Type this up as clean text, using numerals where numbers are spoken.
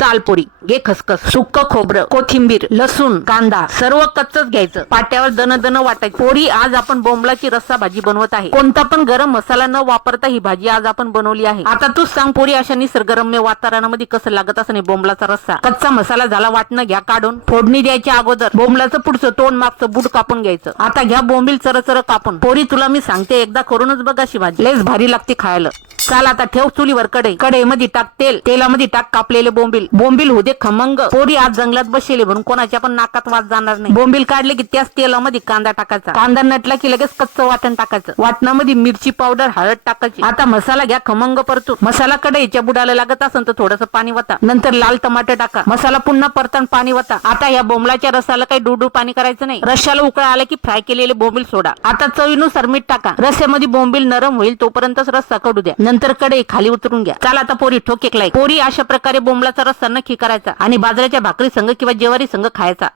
चाल पोरी, घे खसखस, सुक्क खोबरं, कोथिंबीर, लसूण, कांदा सर्व कच्चच घ्यायचं. पाट्यावर दन दन वाटायचं. पोरी, आज आपण बोंबलाची रस्सा भाजी बनवत आहे. कोणता पण गरम मसाला न वापरता ही भाजी आज आपण बनवली आहे. आता तूच सांग पोरी, अशा निसर्गरम्य वातावरणामध्ये कसं लागत असं बोंबलाचा रस्सा. कच्चा मसाला झाला वाटणं घ्या काढून. फोडणी द्यायच्या अगोदर बोंबलाचं पुढचं तोंड मागचं बुड कापून घ्यायचं. आता घ्या बोंबील चरचर कापून. पोरी, तुला मी सांगते, एकदा करूनच बघ अशी भाजी, लयच भारी लागते खायला. चाल आता ठेव चुलीवर कढई. कढईमध्ये टाक तेल. तेलामध्ये टाक कापलेले बोंबील. बोंबील होते खमंग. पोरी, आज जंगलात बसलेले म्हणून कोणाच्या पण नाकात वास जाणार नाही. बोंबील काढले की त्याच तेलामध्ये कांदा टाकायचा. कांदा नटला की लगेच कच्चं वाटण टाकायचं. वाटणामध्ये मिरची पावडर, हळद टाकायची. आता मसाला घ्या खमंग परतून. मसाला कढईच्या बुडाला लागत असेल तर थोडंसं पाणी वता. नंतर लाल टमाटर टाका. मसाला पुन्हा परतून पाणी वता. आता या बोंबलाच्या रसाला काही डुडू पाणी करायचं नाही. रश्याला उकळा आला की फ्राय केलेले बोंबील सोडा. आता चवीनुसार मीठ टाका. रस्स्यामध्ये बोंबील नरम होईल तोपर्यंतच रस्सा कडू द्या. नंतर कढई खाली उतरून घ्या. चाल आता पोरी, ठोक एक लाईक. पोरी, अशा प्रकारे बोंबलाचा रस्सा नक्की करायचा आणि बाजरीच्या भाकरी संग किंवा ज्वारी संग खायचा.